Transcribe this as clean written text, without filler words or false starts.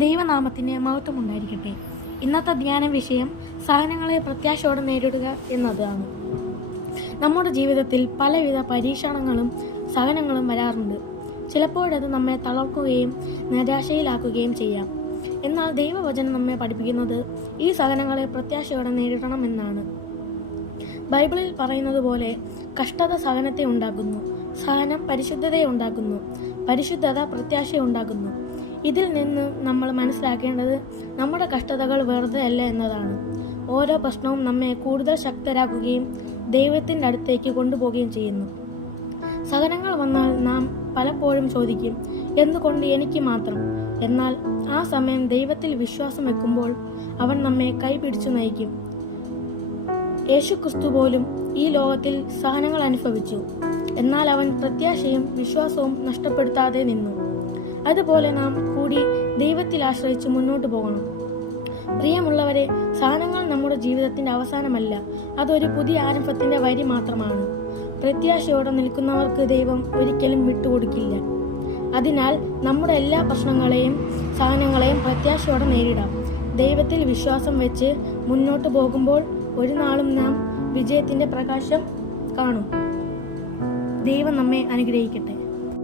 ദൈവനാമത്തിന് മഹത്വമുണ്ടായിരിക്കട്ടെ. ഇന്നത്തെ ധ്യാന വിഷയം സഹനങ്ങളെ പ്രത്യാശയോടെ നേരിടുക എന്നതാണ്. നമ്മുടെ ജീവിതത്തിൽ പലവിധ പരീക്ഷണങ്ങളും സഹനങ്ങളും വരാറുണ്ട്. ചിലപ്പോഴത് നമ്മെ തളർക്കുകയും നിരാശയിലാക്കുകയും ചെയ്യാം. എന്നാൽ ദൈവവചനം നമ്മെ പഠിപ്പിക്കുന്നത് ഈ സഹനങ്ങളെ പ്രത്യാശയോടെ നേരിടണമെന്നാണ്. ബൈബിളിൽ പറയുന്നത് പോലെ കഷ്ടത സഹനത്തെ ഉണ്ടാക്കുന്നു, സഹനം പരിശുദ്ധതയെ ഉണ്ടാക്കുന്നു, പരിശുദ്ധത പ്രത്യാശയെ ഉണ്ടാക്കുന്നു. ഇതിൽ നിന്ന് നമ്മൾ മനസ്സിലാക്കേണ്ടത് നമ്മുടെ കഷ്ടതകൾ വെറുതെ അല്ല എന്നതാണ്. ഓരോ പ്രശ്നവും നമ്മെ കൂടുതൽ ശക്തരാക്കുകയും ദൈവത്തിൻ്റെ അടുത്തേക്ക് കൊണ്ടുപോവുകയും ചെയ്യുന്നു. സഹനങ്ങൾ വന്നാൽ നാം പലപ്പോഴും ചോദിക്കും, എന്തുകൊണ്ട് എനിക്ക് മാത്രം? എന്നാൽ ആ സമയം ദൈവത്തിൽ വിശ്വാസം വെക്കുമ്പോൾ അവൻ നമ്മെ കൈപിടിച്ചു നയിക്കും. യേശുക്രിസ്തു പോലും ഈ ലോകത്തിൽ സഹനങ്ങൾ അനുഭവിച്ചു. എന്നാൽ അവൻ പ്രത്യാശയും വിശ്വാസവും നഷ്ടപ്പെടുത്താതെ നിന്നു. അതുപോലെ നാം കൂടി ദൈവത്തിൽ ആശ്രയിച്ച് മുന്നോട്ട് പോകണം. പ്രിയമുള്ളവരെ, സഹനങ്ങൾ നമ്മുടെ ജീവിതത്തിന്റെ അവസാനമല്ല, അതൊരു പുതിയ ആരംഭത്തിന്റെ വരി മാത്രമാണ്. പ്രത്യാശയോടെ നിൽക്കുന്നവർക്ക് ദൈവം ഒരിക്കലും വിട്ടുകൊടുക്കില്ല. അതിനാൽ നമ്മുടെ എല്ലാ പ്രശ്നങ്ങളെയും സഹനങ്ങളെയും പ്രത്യാശയോടെ നേരിടാം. ദൈവത്തിൽ വിശ്വാസം വെച്ച് മുന്നോട്ട് പോകുമ്പോൾ ഒരു നാളും നാം വിജയത്തിന്റെ പ്രകാശം കാണും. ദൈവം നമ്മെ അനുഗ്രഹിക്കട്ടെ.